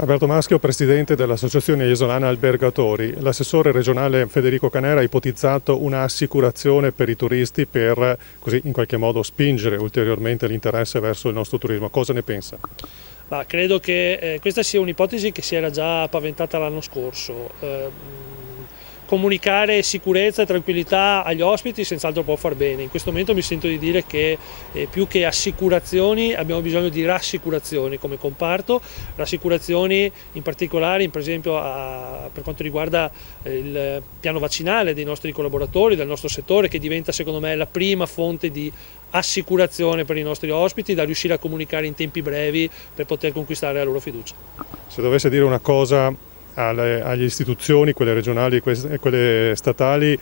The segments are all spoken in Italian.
Alberto Maschio, presidente dell'Associazione Isolana Albergatori. L'assessore regionale Federico Canera ha ipotizzato un'assicurazione per i turisti per così in qualche modo spingere ulteriormente l'interesse verso il nostro turismo. Cosa ne pensa? Ma credo che questa sia un'ipotesi che si era già paventata l'anno scorso. Comunicare sicurezza e tranquillità agli ospiti senz'altro può far bene. In questo momento mi sento di dire che più che assicurazioni abbiamo bisogno di rassicurazioni come comparto, rassicurazioni in particolare per esempio per quanto riguarda il piano vaccinale dei nostri collaboratori, del nostro settore, che diventa secondo me la prima fonte di assicurazione per i nostri ospiti da riuscire a comunicare in tempi brevi per poter conquistare la loro fiducia. Se dovesse dire una cosa alle istituzioni, quelle regionali e quelle statali,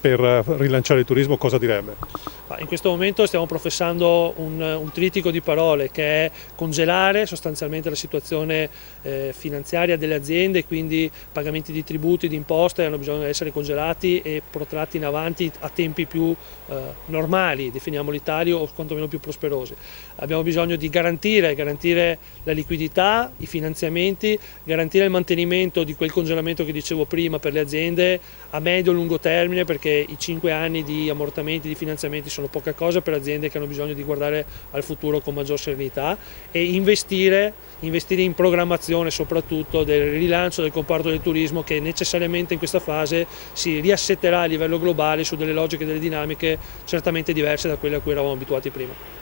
per rilanciare il turismo, cosa direbbe? In questo momento stiamo professando un trittico di parole che è congelare sostanzialmente la situazione finanziaria delle aziende, quindi pagamenti di tributi, di imposte hanno bisogno di essere congelati e protratti in avanti a tempi più normali, definiamoli tali, o quantomeno più prosperosi. Abbiamo bisogno di garantire la liquidità, i finanziamenti, garantire il mantenimento di quel congelamento che dicevo prima per le aziende a medio e lungo termine, perché i 5 anni di ammortamenti, di finanziamenti sono poca cosa per aziende che hanno bisogno di guardare al futuro con maggior serenità, e investire in programmazione soprattutto del rilancio del comparto del turismo, che necessariamente in questa fase si riassetterà a livello globale su delle logiche e delle dinamiche certamente diverse da quelle a cui eravamo abituati prima.